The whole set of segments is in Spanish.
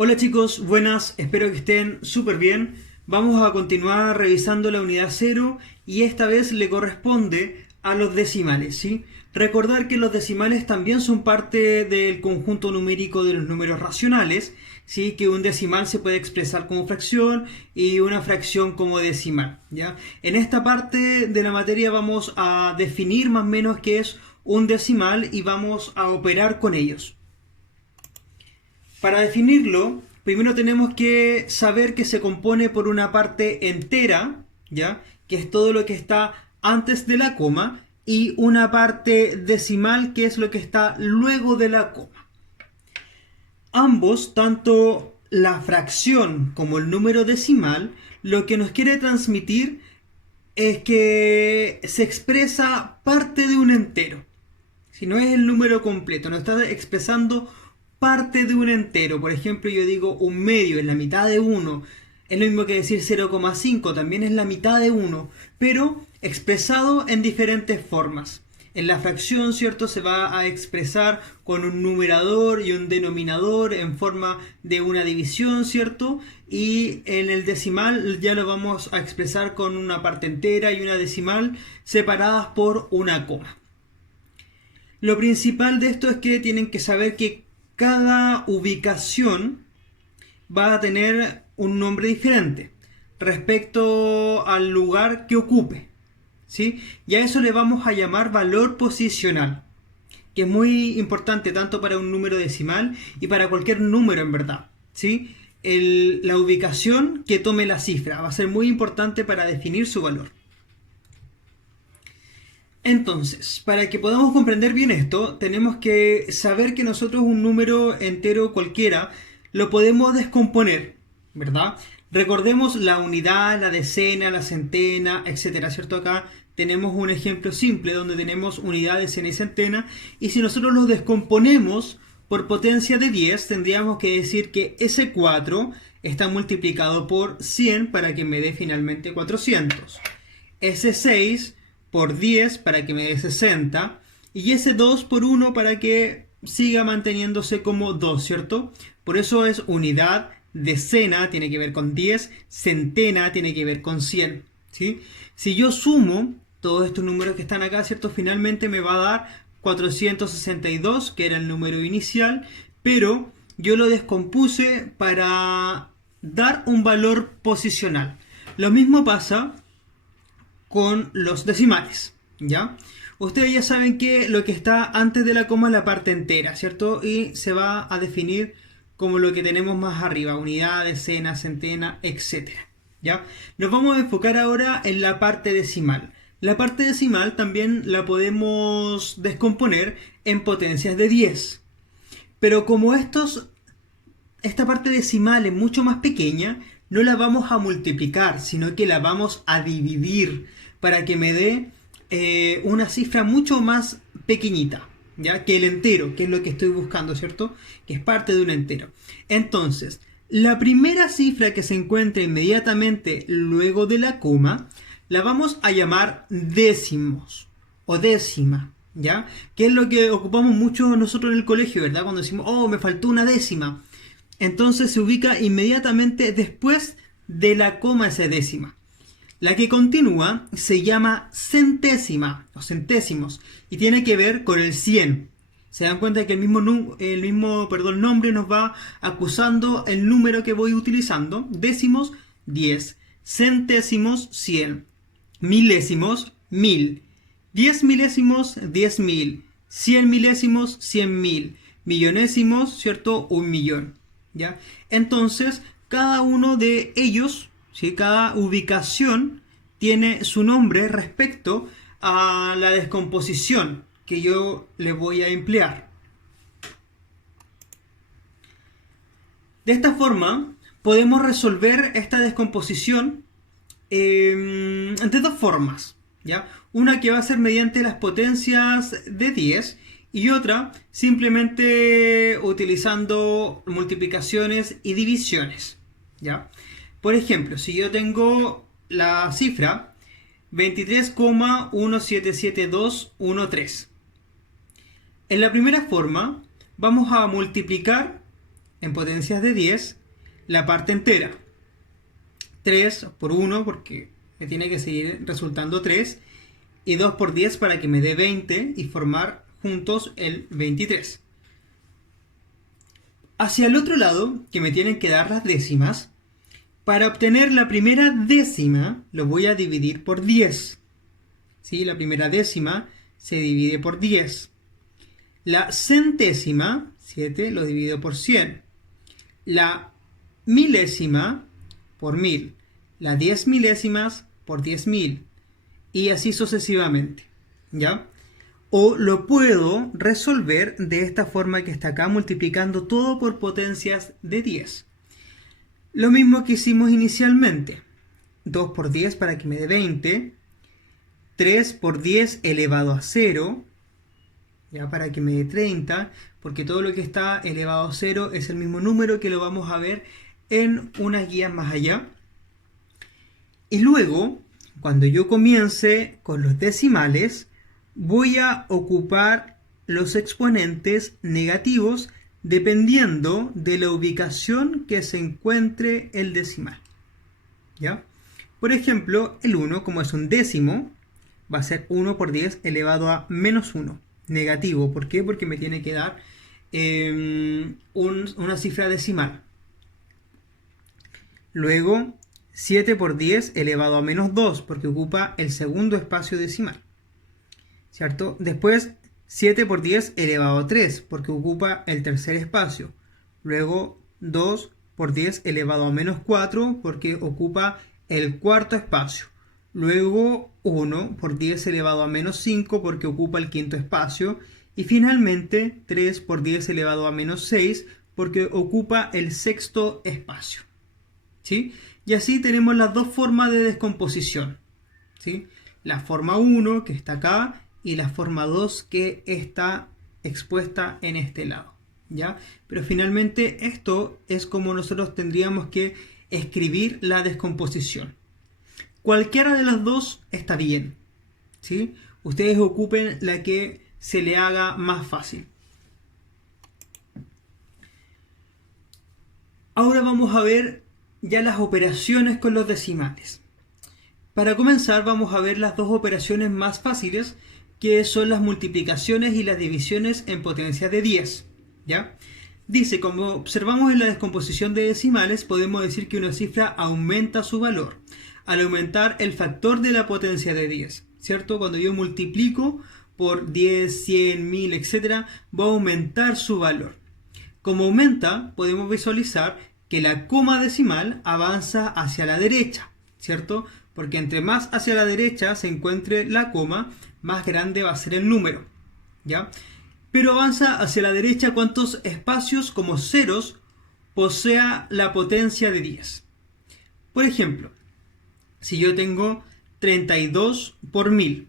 Hola chicos, buenas, espero que estén súper bien. Vamos a continuar revisando la unidad cero y esta vez le corresponde a los decimales, ¿sí? Recordar que los decimales también son parte del conjunto numérico de los números racionales, ¿sí? Que un decimal se puede expresar como fracción y una fracción como decimal, ¿ya? En esta parte de la materia vamos a definir más o menos qué es un decimal y vamos a operar con ellos. Para definirlo, primero tenemos que saber que se compone por una parte entera, ¿ya? Que es todo lo que está antes de la coma, y una parte decimal, que es lo que está luego de la coma. Ambos, tanto la fracción como el número decimal, lo que nos quiere transmitir es que se expresa parte de un entero. Si no es el número completo, nos está expresando parte de un entero. Por ejemplo, yo digo un medio, es la mitad de 1. Es lo mismo que decir 0,5, también es la mitad de 1, pero expresado en diferentes formas. En la fracción, ¿cierto? Se va a expresar con un numerador y un denominador en forma de una división, ¿cierto? Y en el decimal ya lo vamos a expresar con una parte entera y una decimal separadas por una coma. Lo principal de esto es que tienen que saber que cada ubicación va a tener un nombre diferente respecto al lugar que ocupe, ¿sí? Y a eso le vamos a llamar valor posicional, que es muy importante tanto para un número decimal y para cualquier número en verdad, ¿sí? La ubicación que tome la cifra va a ser muy importante para definir su valor. Entonces, para que podamos comprender bien esto, tenemos que saber que nosotros un número entero cualquiera lo podemos descomponer, ¿verdad? Recordemos la unidad, la decena, la centena, etcétera, ¿cierto? Acá tenemos un ejemplo simple donde tenemos unidad, decena y centena, y si nosotros los descomponemos por potencia de 10, tendríamos que decir que ese 4 está multiplicado por 100 para que me dé finalmente 400. Ese 6 por 10 para que me dé 60 y ese 2 por 1 para que siga manteniéndose como 2, ¿cierto? Por eso es unidad, decena tiene que ver con 10, centena tiene que ver con 100, ¿sí? Si yo sumo todos estos números que están acá, ¿cierto? Finalmente me va a dar 462, que era el número inicial, pero yo lo descompuse para dar un valor posicional. Lo mismo pasa con los decimales, ¿ya? Ustedes ya saben que lo que está antes de la coma es la parte entera, ¿cierto? Y se va a definir como lo que tenemos más arriba, unidad, decena, centena, etc. ¿Ya? Nos vamos a enfocar ahora en la parte decimal. La parte decimal también la podemos descomponer en potencias de 10. Pero como esta parte decimal es mucho más pequeña, no la vamos a multiplicar, sino que la vamos a dividir para que me dé una cifra mucho más pequeñita, ¿ya? Que el entero, que es lo que estoy buscando, ¿cierto? Que es parte de un entero. Entonces, la primera cifra que se encuentra inmediatamente luego de la coma, la vamos a llamar décimos o décima, ¿ya? Que es lo que ocupamos mucho nosotros en el colegio, ¿verdad? Cuando decimos, oh, me faltó una décima. Entonces se ubica inmediatamente después de la coma esa décima. La que continúa se llama centésima o centésimos y tiene que ver con el 100. Se dan cuenta que el mismo nombre nos va acusando el número que voy utilizando. Décimos, 10. Centésimos, 100. Milésimos, 1000. 10 milésimos, 10.000. 100 milésimos, 100.000. Millonésimos, ¿cierto? 1.000.000. ¿Ya? Entonces, cada uno de ellos, ¿sí? Cada ubicación tiene su nombre respecto a la descomposición que yo le voy a emplear. De esta forma, podemos resolver esta descomposición de dos formas, ¿ya? Una que va a ser mediante las potencias de 10 y otra simplemente utilizando multiplicaciones y divisiones, ¿ya? Por ejemplo, si yo tengo la cifra 23,177213, en la primera forma vamos a multiplicar en potencias de 10 la parte entera. 3 por 1 porque me tiene que seguir resultando 3 y 2 por 10 para que me dé 20 y formar juntos el 23. Hacia el otro lado, que me tienen que dar las décimas, para obtener la primera décima lo voy a dividir por 10. ¿Sí? La primera décima se divide por 10. La centésima, 7, lo divido por 100. La milésima por 1000. Las 10 milésimas por 10.000. Y así sucesivamente. ¿Ya? O lo puedo resolver de esta forma que está acá, multiplicando todo por potencias de 10. Lo mismo que hicimos inicialmente. 2 por 10 para que me dé 20. 3 por 10 elevado a 0. Ya para que me dé 30. Porque todo lo que está elevado a 0 es el mismo número que lo vamos a ver en unas guías más allá. Y luego, cuando yo comience con los decimales, voy a ocupar los exponentes negativos dependiendo de la ubicación que se encuentre el decimal. ¿Ya? Por ejemplo, el 1, como es un décimo, va a ser 1 por 10 elevado a menos 1. Negativo. ¿Por qué? Porque me tiene que dar una cifra decimal. Luego, 7 por 10 elevado a menos 2, porque ocupa el segundo espacio decimal. ¿Cierto? Después, 7 por 10 elevado a 3, porque ocupa el tercer espacio. Luego, 2 por 10 elevado a menos 4, porque ocupa el cuarto espacio. Luego, 1 por 10 elevado a menos 5, porque ocupa el quinto espacio. Y finalmente, 3 por 10 elevado a menos 6, porque ocupa el sexto espacio. ¿Sí? Y así tenemos las dos formas de descomposición. ¿Sí? La forma 1, que está acá, y la forma 2 que está expuesta en este lado, ¿ya? Pero finalmente esto es como nosotros tendríamos que escribir la descomposición. Cualquiera de las dos está bien, ¿sí? Ustedes ocupen la que se le haga más fácil. Ahora vamos a ver ya las operaciones con los decimales. Para comenzar vamos a ver las dos operaciones más fáciles, que son las multiplicaciones y las divisiones en potencia de 10. ¿Ya? Dice, como observamos en la descomposición de decimales, podemos decir que una cifra aumenta su valor al aumentar el factor de la potencia de 10. ¿Cierto? Cuando yo multiplico por 10, 100, 1000, etc., va a aumentar su valor. Como aumenta, podemos visualizar que la coma decimal avanza hacia la derecha, ¿cierto? Porque entre más hacia la derecha se encuentre la coma, más grande va a ser el número, ¿ya? Pero avanza hacia la derecha cuantos espacios como ceros posea la potencia de 10. Por ejemplo, si yo tengo 32 por 1000,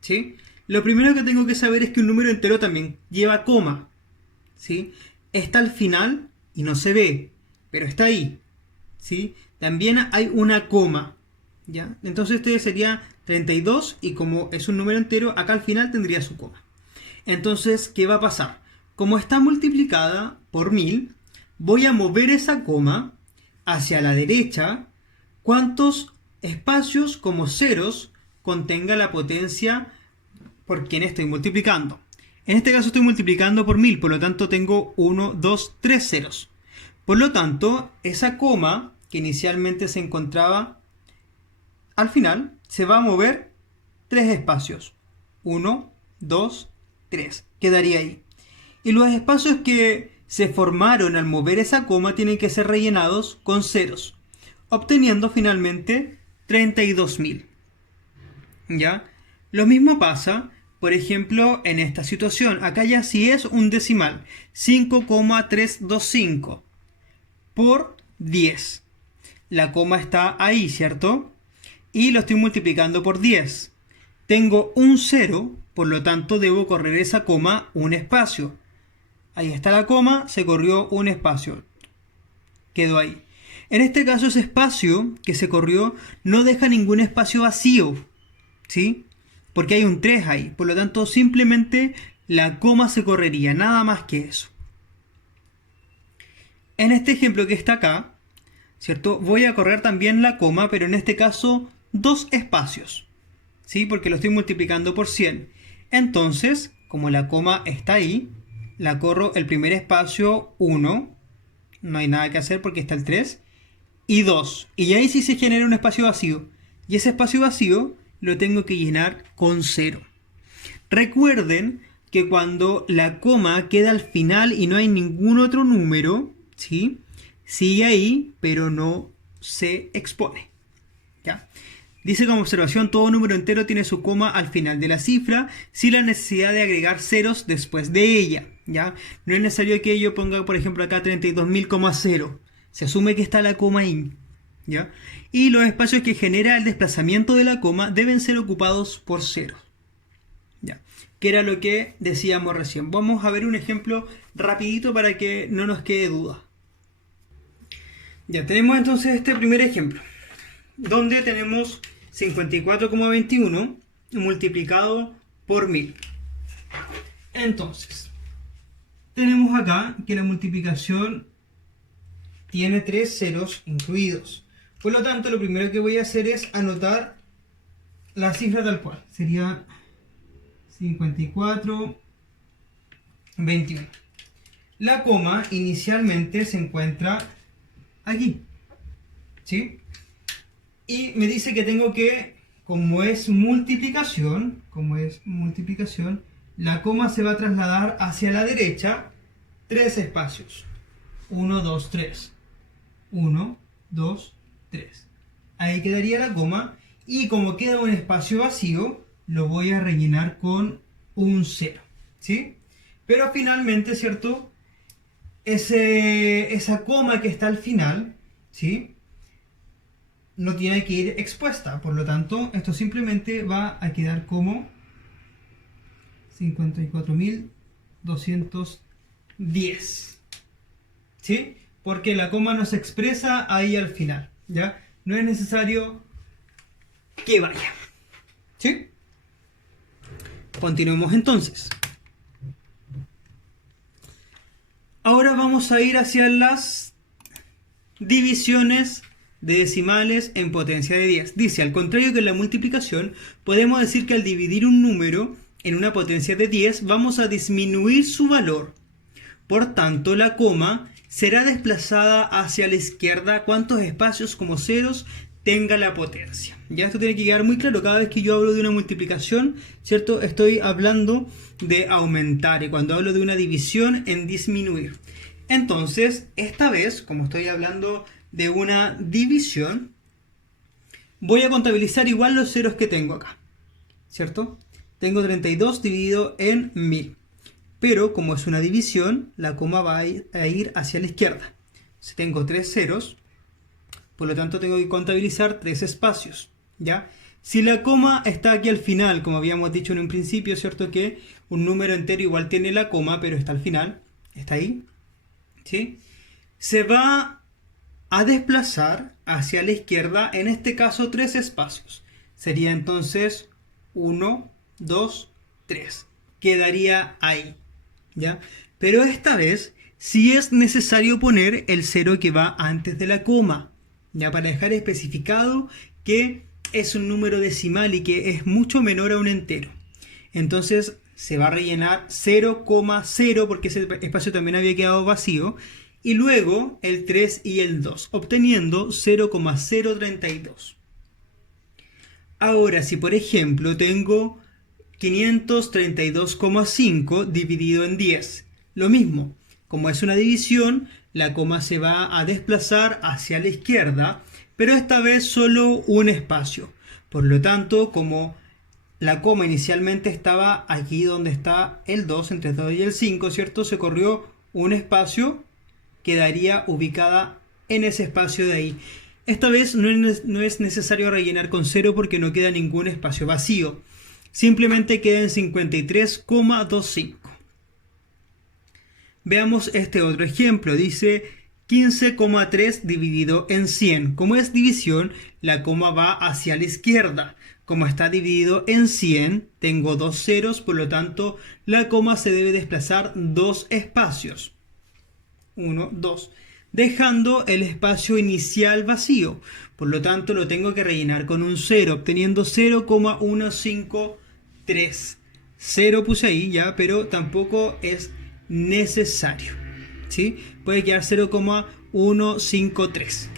¿sí? Lo primero que tengo que saber es que un número entero también lleva coma, ¿sí? Está al final y no se ve, pero está ahí, ¿sí? También hay una coma, ¿ya? Entonces este sería 32 y como es un número entero, acá al final tendría su coma. Entonces, ¿qué va a pasar? Como está multiplicada por 1000, voy a mover esa coma hacia la derecha cuantos espacios como ceros contenga la potencia por quien estoy multiplicando. En este caso estoy multiplicando por 1000, por lo tanto tengo 1, 2, 3 ceros. Por lo tanto, esa coma que inicialmente se encontraba al final se va a mover 3 espacios. 1, 2, 3. Quedaría ahí. Y los espacios que se formaron al mover esa coma tienen que ser rellenados con ceros, obteniendo finalmente 32.000. ¿Ya? Lo mismo pasa, por ejemplo, en esta situación. Acá ya sí es un decimal. 5,325 por 10. La coma está ahí, ¿cierto? Y lo estoy multiplicando por 10. Tengo un 0, por lo tanto debo correr esa coma un espacio. Ahí está la coma, se corrió un espacio. Quedó ahí. En este caso ese espacio que se corrió no deja ningún espacio vacío, ¿sí? Porque hay un 3 ahí. Por lo tanto simplemente la coma se correría, nada más que eso. en este ejemplo que está acá, ¿cierto? Voy a correr también la coma, pero en este caso 2 espacios, ¿sí? Porque lo estoy multiplicando por 100. Entonces, como la coma está ahí, la corro el primer espacio 1, no hay nada que hacer porque está el 3, y 2. Y ahí sí se genera un espacio vacío. Y ese espacio vacío lo tengo que llenar con 0. Recuerden que cuando la coma queda al final y no hay ningún otro número, ¿sí? Sigue ahí, pero no se expone. ¿Ya? Dice como observación, todo número entero tiene su coma al final de la cifra, sin la necesidad de agregar ceros después de ella. ¿Ya? No es necesario que yo ponga, por ejemplo, acá 32.000,0. Se asume que está la coma ahí. ¿Ya? Y los espacios que genera el desplazamiento de la coma deben ser ocupados por ceros. ¿Ya? Que era lo que decíamos recién. Vamos a ver un ejemplo rapidito para que no nos quede duda. Ya tenemos entonces este primer ejemplo, donde tenemos 54,21 multiplicado por 1000. Entonces, tenemos acá que la multiplicación tiene 3 ceros incluidos. Por lo tanto, lo primero que voy a hacer es anotar la cifra tal cual. Sería 54,21. La coma inicialmente se encuentra aquí, ¿sí? Y me dice que tengo que, como es multiplicación, la coma se va a trasladar hacia la derecha 3 espacios. 1, 2, 3. 1, 2, 3. Ahí quedaría la coma. Y como queda un espacio vacío, lo voy a rellenar con un 0. ¿Sí? Pero finalmente, ¿cierto? Esa coma que está al final, ¿sí? No tiene que ir expuesta. Por lo tanto, esto simplemente va a quedar como 54.210. ¿Sí? Porque la coma no se expresa ahí al final. ¿Ya? No es necesario que vaya. ¿Sí? Continuemos entonces. Ahora vamos a ir hacia las divisiones de decimales en potencia de 10. Dice, al contrario que en la multiplicación, podemos decir que al dividir un número en una potencia de 10, vamos a disminuir su valor. Por tanto, la coma será desplazada hacia la izquierda cuantos espacios como ceros tenga la potencia. Ya esto tiene que quedar muy claro. Cada vez que yo hablo de una multiplicación, ¿cierto? Estoy hablando de aumentar, y cuando hablo de una división, en disminuir. Entonces, esta vez, como estoy hablando de una división, voy a contabilizar igual los ceros que tengo acá, ¿cierto? Tengo 32 dividido en 1000. Pero como es una división, la coma va a ir hacia la izquierda. Si tengo 3 ceros, por lo tanto tengo que contabilizar 3 espacios, ¿ya? Si la coma está aquí al final, como habíamos dicho en un principio, ¿cierto? Que un número entero igual tiene la coma, pero está al final, está ahí, ¿sí? Se va a desplazar hacia la izquierda, en este caso 3 espacios. Sería entonces 1, 2, 3. Quedaría ahí, ¿ya? Pero esta vez sí es necesario poner el 0 que va antes de la coma, ya, para dejar especificado que es un número decimal y que es mucho menor a un entero. Entonces se va a rellenar 0,0 porque ese espacio también había quedado vacío. Y luego el 3 y el 2, obteniendo 0,032. Ahora, si por ejemplo tengo 532,5 dividido en 10, lo mismo, como es una división, la coma se va a desplazar hacia la izquierda, pero esta vez solo un espacio. Por lo tanto, como la coma inicialmente estaba aquí donde está el 2, entre el 2 y el 5, ¿cierto? Se corrió un espacio, quedaría ubicada en ese espacio de ahí. Esta vez no es necesario rellenar con 0 porque no queda ningún espacio vacío. Simplemente queda en 53,25. Veamos este otro ejemplo. Dice 15,3 dividido en 100. Como es división, la coma va hacia la izquierda. Como está dividido en 100, tengo 2 ceros, por lo tanto, la coma se debe desplazar 2 espacios. 1, 2. dejando el espacio inicial vacío. Por lo tanto, lo tengo que rellenar con un 0, obteniendo 0,153. 0 puse ahí ya, pero tampoco es necesario. ¿Sí? Puede quedar 0,153.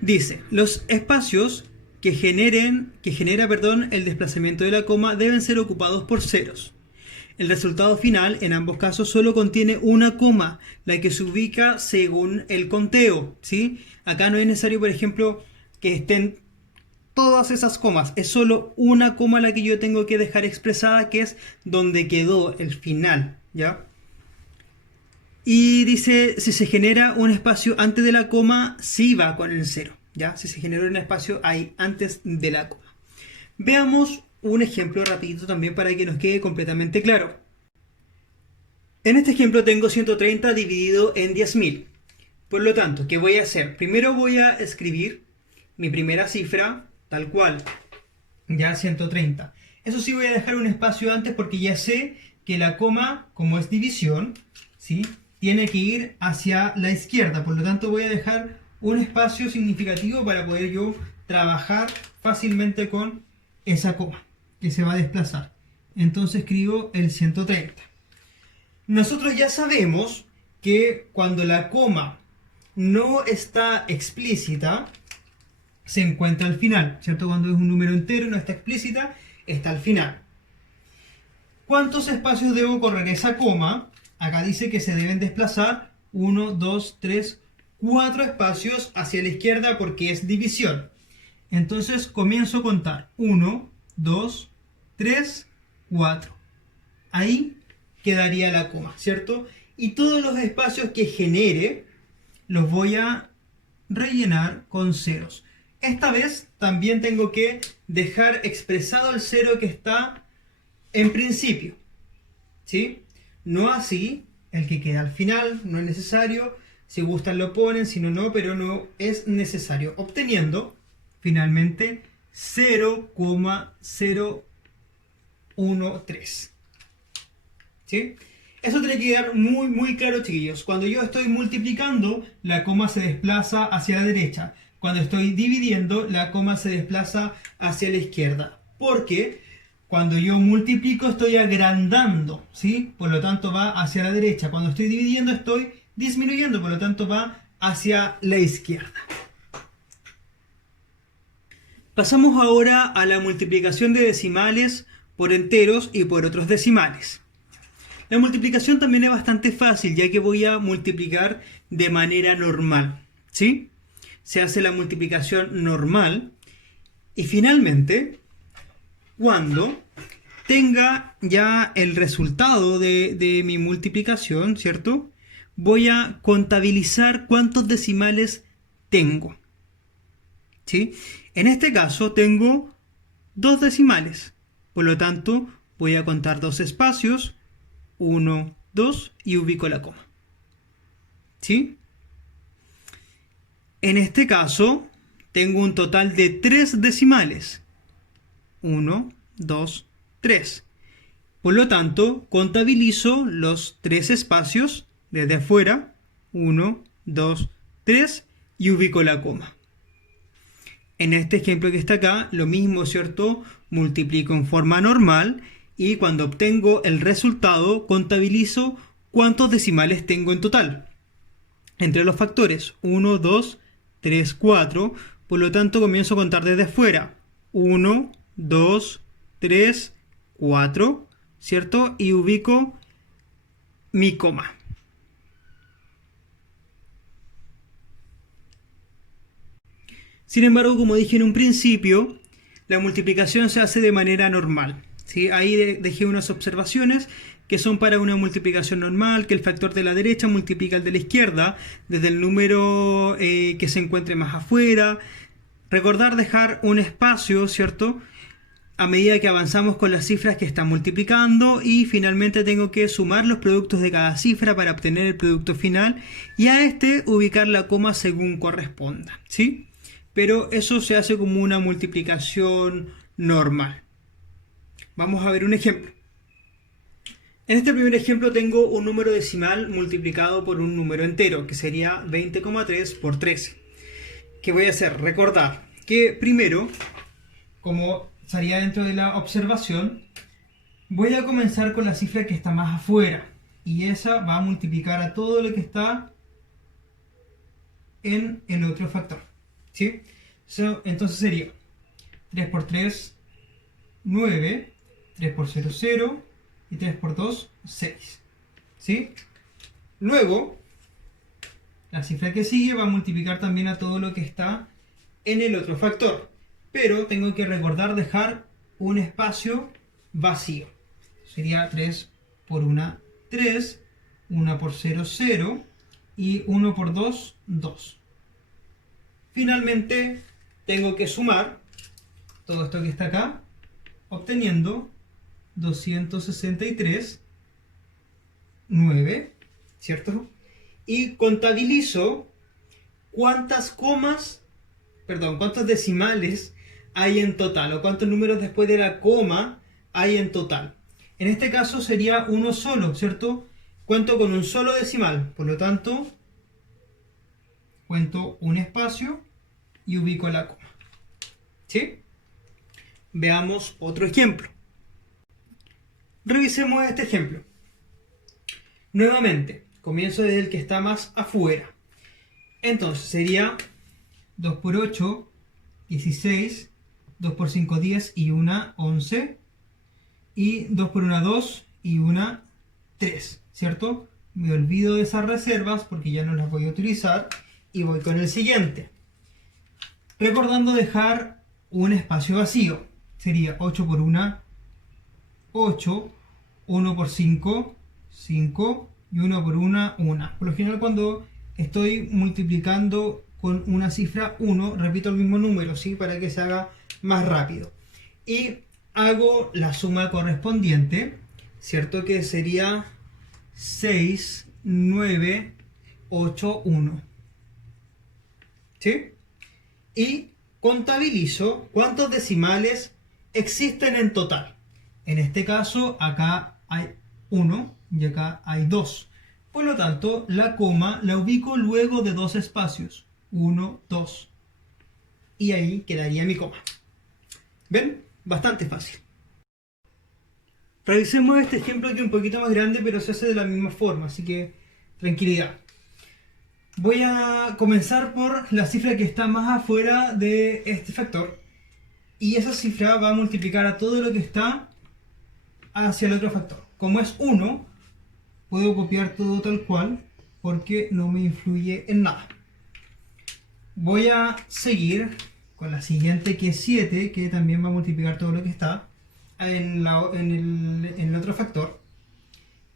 Dice, los espacios que genera el desplazamiento de la coma deben ser ocupados por ceros. El resultado final, en ambos casos, solo contiene una coma, la que se ubica según el conteo, ¿sí? Acá no es necesario, por ejemplo, que estén todas esas comas. Es solo una coma la que yo tengo que dejar expresada, que es donde quedó el final, ¿ya? Y dice, si se genera un espacio antes de la coma, sí va con el 0, ¿ya? Si se genera un espacio ahí antes de la coma. Veamos un ejemplo rapidito también para que nos quede completamente claro. En este ejemplo tengo 130 dividido en 10.000. Por lo tanto, ¿qué voy a hacer? Primero voy a escribir mi primera cifra, tal cual, ya 130. Eso sí, voy a dejar un espacio antes porque ya sé que la coma, como es división, ¿sí?, tiene que ir hacia la izquierda. Por lo tanto, voy a dejar un espacio significativo para poder yo trabajar fácilmente con esa coma que se va a desplazar. Entonces escribo el 130. Nosotros ya sabemos que cuando la coma no está explícita, se encuentra al final, ¿cierto? Cuando es un número entero y no está explícita, está al final. ¿Cuántos espacios debo correr esa coma? Acá dice que se deben desplazar 1, 2, 3, 4 espacios hacia la izquierda porque es división. Entonces comienzo a contar 1, 2, 3, 4. Ahí quedaría la coma, ¿cierto? Y todos los espacios que genere los voy a rellenar con ceros. Esta vez también tengo que dejar expresado el 0 que está en principio, ¿sí? No así el que queda al final, no es necesario. Si gustan lo ponen, si no, no, pero no es necesario. Obteniendo finalmente 0,013. ¿Sí? Eso tiene que quedar muy, muy claro, chiquillos. Cuando yo estoy multiplicando, la coma se desplaza hacia la derecha. Cuando estoy dividiendo, la coma se desplaza hacia la izquierda. Porque cuando yo multiplico, estoy agrandando, ¿sí? Por lo tanto, va hacia la derecha. Cuando estoy dividiendo, estoy disminuyendo. Por lo tanto, va hacia la izquierda. Pasamos ahora a la multiplicación de decimales por enteros y por otros decimales. La multiplicación también es bastante fácil, ya que voy a multiplicar de manera normal, ¿sí? Se hace la multiplicación normal y finalmente, cuando tenga ya el resultado de mi multiplicación, ¿cierto?, voy a contabilizar cuántos decimales tengo, ¿sí? En este caso tengo 2 decimales, por lo tanto voy a contar 2 espacios, 1, 2 y ubico la coma, ¿sí? En este caso tengo un total de 3 decimales, 1, 2, 3. Por lo tanto, contabilizo los 3 espacios desde afuera, 1, 2, 3 y ubico la coma. En este ejemplo que está acá, lo mismo, ¿cierto? Multiplico en forma normal y cuando obtengo el resultado, contabilizo cuántos decimales tengo en total. Entre los factores 1, 2, 3, 4, por lo tanto comienzo a contar desde afuera. 1, 2, 3, 4, ¿cierto? Y ubico mi coma. Sin embargo, como dije en un principio, la multiplicación se hace de manera normal, ¿sí? Ahí dejé unas observaciones que son para una multiplicación normal, que el factor de la derecha multiplica el de la izquierda, desde el número que se encuentre más afuera. Recordar dejar un espacio, ¿cierto?, a medida que avanzamos con las cifras que están multiplicando y finalmente tengo que sumar los productos de cada cifra para obtener el producto final y a este ubicar la coma según corresponda, ¿sí? Pero eso se hace como una multiplicación normal. Vamos a ver un ejemplo. En este primer ejemplo tengo un número decimal multiplicado por un número entero, que sería 20,3 por 13. ¿Qué voy a hacer? Recordar que primero, como estaría dentro de la observación, voy a comenzar con la cifra que está más afuera. Y esa va a multiplicar a todo lo que está en el otro factor. ¿Sí? Entonces sería 3 por 3, 9, 3 por 0, 0 y 3 por 2, 6. ¿Sí? Luego, la cifra que sigue va a multiplicar también a todo lo que está en el otro factor. Pero tengo que recordar dejar un espacio vacío. Sería 3 por 1, 3, 1 por 0, 0 y 1 por 2, 2. Finalmente, tengo que sumar todo esto que está acá, obteniendo 263, 9, ¿cierto? Y contabilizo cuántos decimales hay en total, o cuántos números después de la coma hay en total. En este caso sería uno solo, ¿cierto? Cuento con un solo decimal, por lo tanto, cuento un espacio y ubico la coma. ¿Sí? Veamos otro ejemplo. Revisemos este ejemplo. Nuevamente, comienzo desde el que está más afuera. Entonces sería 2 por 8, 16, 2 por 5, 10 y 1, 11. Y 2 por 1, 2 y 1, 3. ¿Cierto? Me olvido de esas reservas porque ya no las voy a utilizar. Y voy con el siguiente. Recordando dejar un espacio vacío. Sería 8 por 1, 8. 1 por 5, 5. Y 1 por 1, 1. Por lo general cuando estoy multiplicando con una cifra 1, repito el mismo número, ¿sí? Para que se haga más rápido. Y hago la suma correspondiente, ¿cierto? Que sería 6, 9, 8, 1. ¿Sí? Y contabilizo cuántos decimales existen en total. En este caso, acá hay 1 y acá hay 2. Por lo tanto, la coma la ubico luego de dos espacios. 1, 2. Y ahí quedaría mi coma. ¿Ven? Bastante fácil. Revisemos este ejemplo que es un poquito más grande, pero se hace de la misma forma, así que tranquilidad. Voy a comenzar por la cifra que está más afuera de este factor. Y esa cifra va a multiplicar a todo lo que está hacia el otro factor. Como es 1, puedo copiar todo tal cual porque no me influye en nada. Voy a seguir con la siguiente, que es 7, que también va a multiplicar todo lo que está en el otro factor.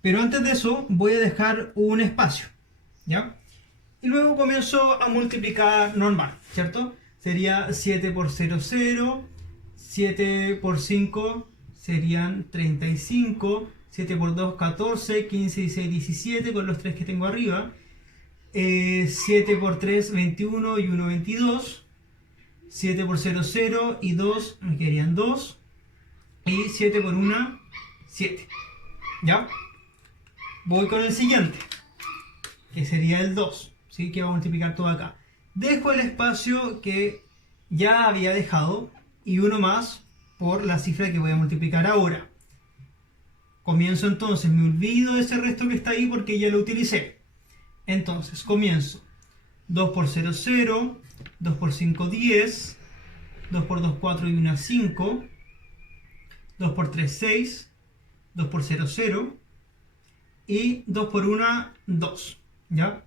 Pero antes de eso voy a dejar un espacio, ¿ya? Y luego comienzo a multiplicar normal, ¿cierto? Sería 7 por 0, 0. 7 por 5 serían 35. 7 por 2, 14. 15, 16, 17 con los 3 que tengo arriba. 7 por 3, 21 y 1, 22. 7 por 0, 0 y 2 me quedarían 2. Y 7 por 1, 7. ¿Ya? Voy con el siguiente, que sería el 2. ¿Sí? Que va a multiplicar todo acá. Dejo el espacio que ya había dejado y uno más por la cifra que voy a multiplicar ahora. Comienzo entonces, me olvido de ese resto que está ahí porque ya lo utilicé. Entonces comienzo 2 por 0, 0, 2 por 5, 10, 2 por 2, 4 y 1, 5, 2 por 3, 6, 2 por 0, 0 y 2 por 1, 2. ¿Ya?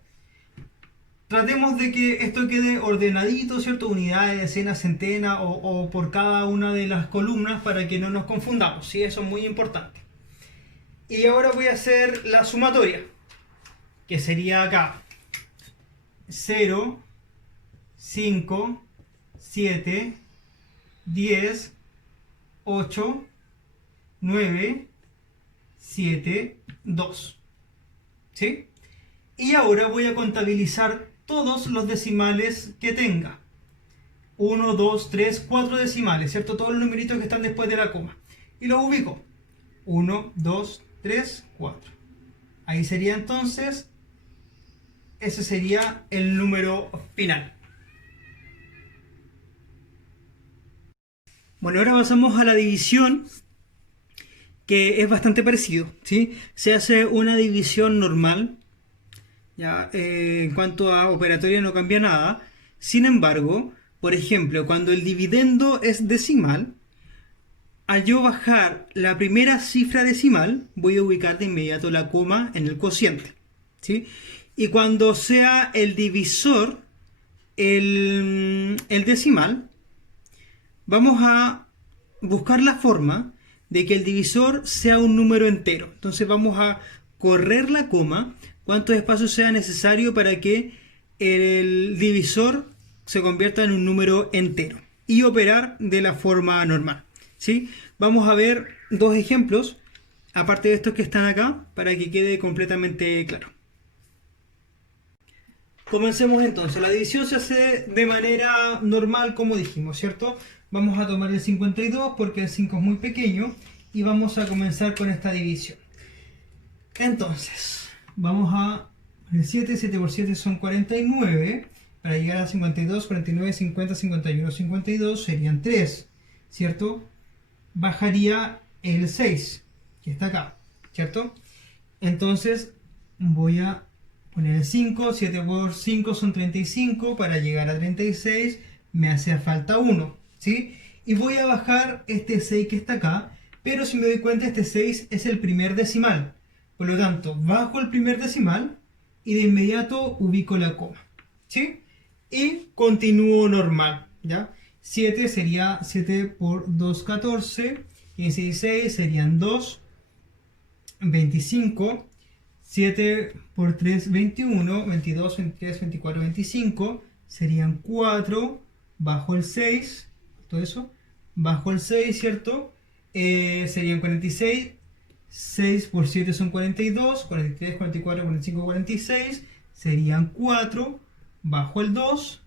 Tratemos de que esto quede ordenadito, ¿cierto? Unidades, decenas, centenas o por cada una de las columnas para que no nos confundamos, ¿sí? Eso es muy importante. Y ahora voy a hacer la sumatoria, que sería acá 0, 5, 7, 10, 8, 9, 7, 2. ¿Sí? Y ahora voy a contabilizar todos los decimales que tenga. 1, 2, 3, 4 decimales, ¿cierto? Todos los numeritos que están después de la coma. Y los ubico. 1, 2, 3, 4. Ahí sería entonces, ese sería el número final. Bueno, ahora pasamos a la división, que es bastante parecido, ¿sí? Se hace una división normal, ya, en cuanto a operatoria no cambia nada. Sin embargo, por ejemplo, cuando el dividendo es decimal, al yo bajar la primera cifra decimal, voy a ubicar de inmediato la coma en el cociente, ¿sí? Y cuando sea el divisor, el decimal, vamos a buscar la forma de que el divisor sea un número entero. Entonces vamos a correr la coma, cuántos espacios sea necesario para que el divisor se convierta en un número entero y operar de la forma normal, ¿sí? Vamos a ver dos ejemplos, aparte de estos que están acá, para que quede completamente claro. Comencemos entonces. La división se hace de manera normal, como dijimos, ¿cierto? Vamos a tomar el 52 porque el 5 es muy pequeño y vamos a comenzar con esta división. Entonces, vamos a el 7 por 7 son 49. Para llegar a 52, 49, 50, 51, 52 serían 3, ¿cierto? Bajaría el 6, que está acá, ¿cierto? Entonces, voy a poner el 5, 7 por 5 son 35, para llegar a 36 me hace falta 1, ¿sí? Y voy a bajar este 6 que está acá, pero si me doy cuenta este 6 es el primer decimal, por lo tanto bajo el primer decimal y de inmediato ubico la coma, ¿sí? Y continúo normal, ¿ya? 7 sería 7 por 2, 14, y 16 serían 2, 25, 7 por 3, 21, 22, 23, 24, 25, serían 4, bajo el 6, todo eso, bajo el 6, ¿cierto? Serían 46, 6 por 7 son 42, 43, 44, 45, 46, serían 4, bajo el 2,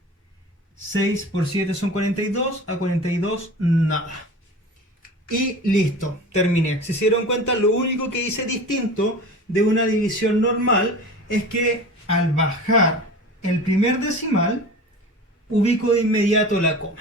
6 por 7 son 42, a 42 nada. Y listo, terminé. Si se dieron cuenta, lo único que hice distinto de una división normal es que al bajar el primer decimal, ubico de inmediato la coma.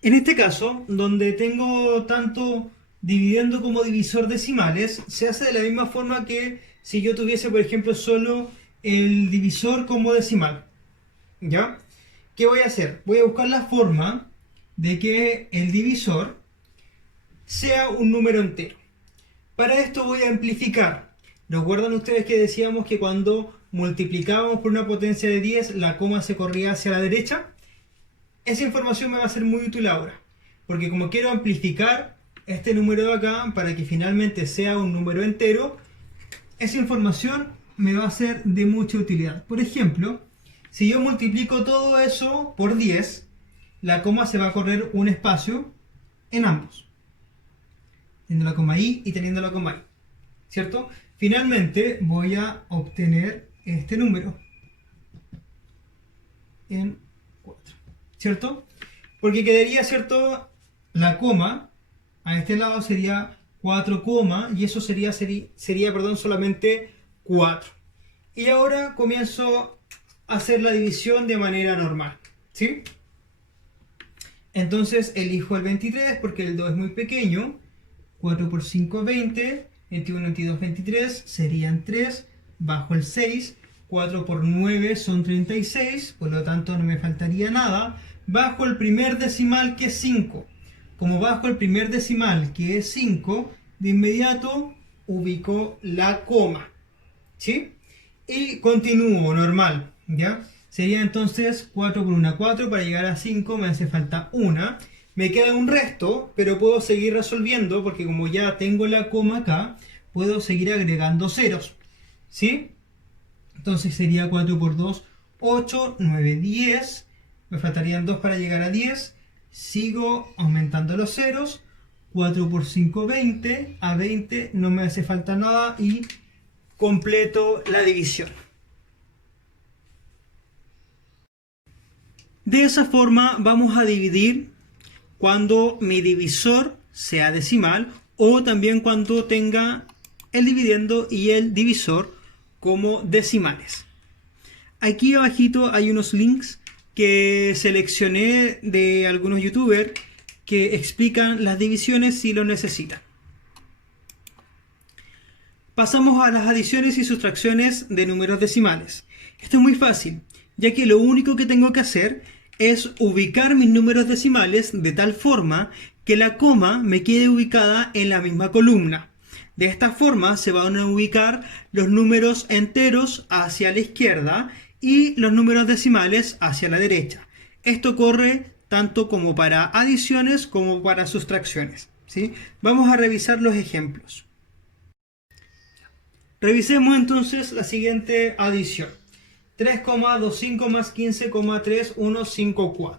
En este caso, donde tengo tanto dividendo como divisor decimales, se hace de la misma forma que si yo tuviese, por ejemplo, solo el divisor como decimal. ¿Ya? ¿Qué voy a hacer? Voy a buscar la forma de que el divisor sea un número entero. Para esto voy a amplificar. ¿Recuerdan ustedes que decíamos que cuando multiplicábamos por una potencia de 10, la coma se corría hacia la derecha? Esa información me va a ser muy útil ahora, porque como quiero amplificar este número de acá para que finalmente sea un número entero, esa información me va a ser de mucha utilidad. Por ejemplo, si yo multiplico todo eso por 10, la coma se va a correr un espacio en ambos, teniendo la coma ahí y teniendo la coma ahí, ¿cierto? Finalmente voy a obtener este número en 4, ¿cierto? Porque quedaría, ¿cierto? La coma a este lado sería 4, y eso sería solamente 4. Y ahora comienzo a hacer la división de manera normal, ¿sí? Entonces elijo el 23 porque el 2 es muy pequeño. 4 por 5, 20. 21, 22, 23 serían 3. Bajo el 6. 4 por 9 son 36. Por lo tanto no me faltaría nada. Bajo el primer decimal que es 5. Como bajo el primer decimal que es 5, de inmediato ubico la coma, ¿sí? Y continúo normal, ¿ya? Sería entonces 4 por 1, 4. Para llegar a 5 me hace falta 1. Me queda un resto, pero puedo seguir resolviendo porque como ya tengo la coma acá, puedo seguir agregando ceros, ¿sí? Entonces sería 4 por 2, 8, 9, 10. Me faltarían 2 para llegar a 10. Sigo aumentando los ceros. 4 por 5, 20. A 20 no me hace falta nada y completo la división. De esa forma vamos a dividir cuando mi divisor sea decimal, o también cuando tenga el dividendo y el divisor como decimales. Aquí abajito hay unos links que seleccioné de algunos youtubers que explican las divisiones si lo necesitan. Pasamos a las adiciones y sustracciones de números decimales. Esto es muy fácil, ya que lo único que tengo que hacer es ubicar mis números decimales de tal forma que la coma me quede ubicada en la misma columna. De esta forma se van a ubicar los números enteros hacia la izquierda y los números decimales hacia la derecha. Esto corre tanto como para adiciones como para sustracciones, ¿sí? Vamos a revisar los ejemplos. Revisemos entonces la siguiente adición. 3,25 más 15,3154.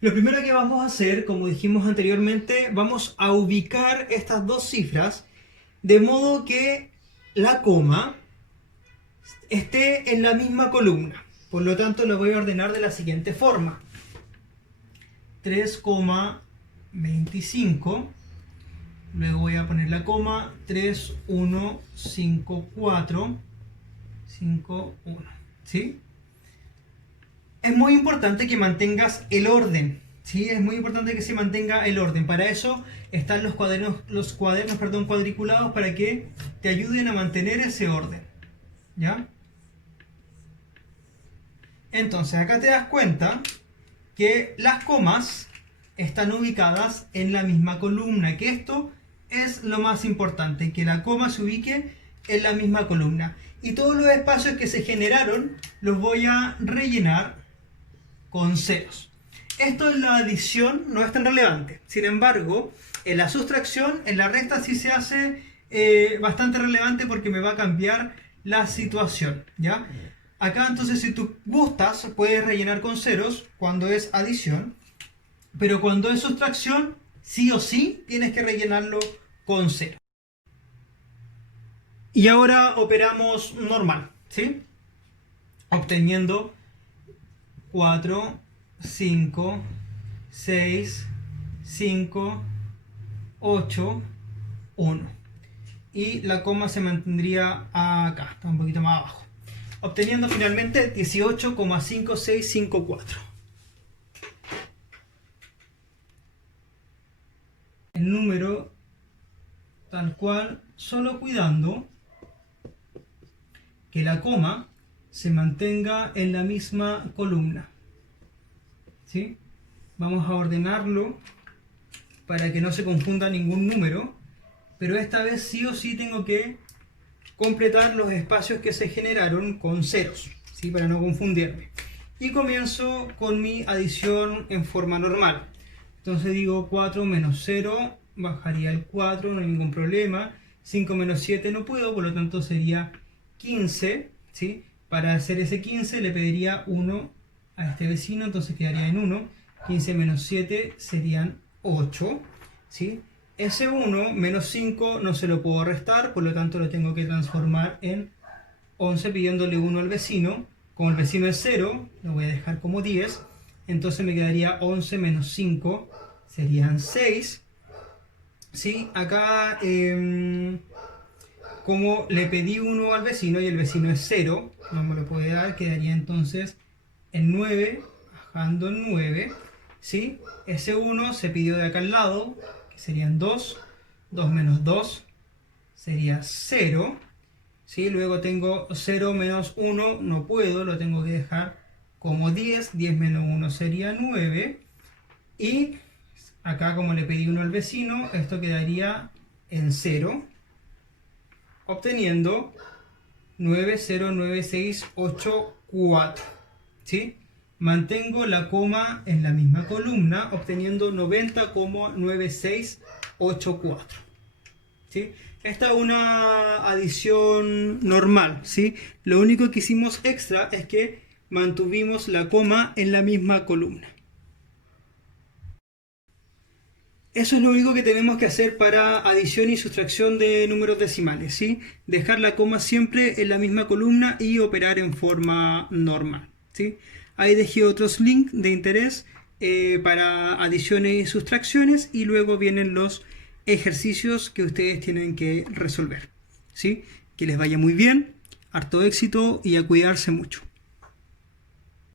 Lo primero que vamos a hacer, como dijimos anteriormente, vamos a ubicar estas dos cifras de modo que la coma esté en la misma columna. Por lo tanto, lo voy a ordenar de la siguiente forma. 3,25. Luego voy a poner la coma. 3154. 51. ¿Sí? Es muy importante que mantengas el orden. ¿Sí? Es muy importante que se mantenga el orden. Para eso están los cuadernos cuadriculados para que te ayuden a mantener ese orden. ¿Ya? Entonces acá te das cuenta que las comas están ubicadas en la misma columna, que esto es lo más importante, que la coma se ubique en la misma columna. Y todos los espacios que se generaron los voy a rellenar con ceros. Esto en la adición no es tan relevante. Sin embargo, en la sustracción, en la resta sí se hace bastante relevante porque me va a cambiar la situación, ¿ya? Acá entonces, si tú gustas, puedes rellenar con ceros cuando es adición, pero cuando es sustracción, sí o sí tienes que rellenarlo con cero. Y ahora operamos normal, ¿sí? Obteniendo 4, 5, 6, 5, 8, 1. Y la coma se mantendría acá, está un poquito más abajo. Obteniendo finalmente 18,5654. El número tal cual, solo cuidando que la coma se mantenga en la misma columna. ¿Sí? Vamos a ordenarlo para que no se confunda ningún número, pero esta vez sí o sí tengo que completar los espacios que se generaron con ceros, ¿sí? Para no confundirme. Y comienzo con mi adición en forma normal. Entonces digo 4 menos 0, bajaría el 4, no hay ningún problema. 5 menos 7 no puedo, por lo tanto sería 15, ¿sí? Para hacer ese 15 le pediría 1 a este vecino, entonces quedaría en 1. 15 menos 7 serían 8, ¿sí? Ese 1 menos 5 no se lo puedo restar, por lo tanto lo tengo que transformar en 11 pidiéndole 1 al vecino. Como el vecino es 0, lo voy a dejar como 10. Entonces me quedaría 11 menos 5, serían 6. ¿Sí? Acá, como le pedí 1 al vecino y el vecino es 0, no me lo puede dar, quedaría entonces en 9, bajando en 9. ¿Sí? Ese 1 se pidió de acá al lado, que serían 2. 2 menos 2 sería 0. ¿Sí? Luego tengo 0 menos 1, no puedo, lo tengo que dejar como 10. 10 menos 1 sería 9. Y acá, como le pedí 1 al vecino, esto quedaría en 0. Obteniendo 909684. ¿Sí? Mantengo la coma en la misma columna, obteniendo 90,9684. ¿Sí? Esta es una adición normal, ¿sí? Lo único que hicimos extra es que mantuvimos la coma en la misma columna. Eso es lo único que tenemos que hacer para adición y sustracción de números decimales, ¿sí? Dejar la coma siempre en la misma columna y operar en forma normal, ¿sí? Ahí dejé otros links de interés para adiciones y sustracciones, y luego vienen los ejercicios que ustedes tienen que resolver. ¿Sí? Que les vaya muy bien, harto éxito y a cuidarse mucho.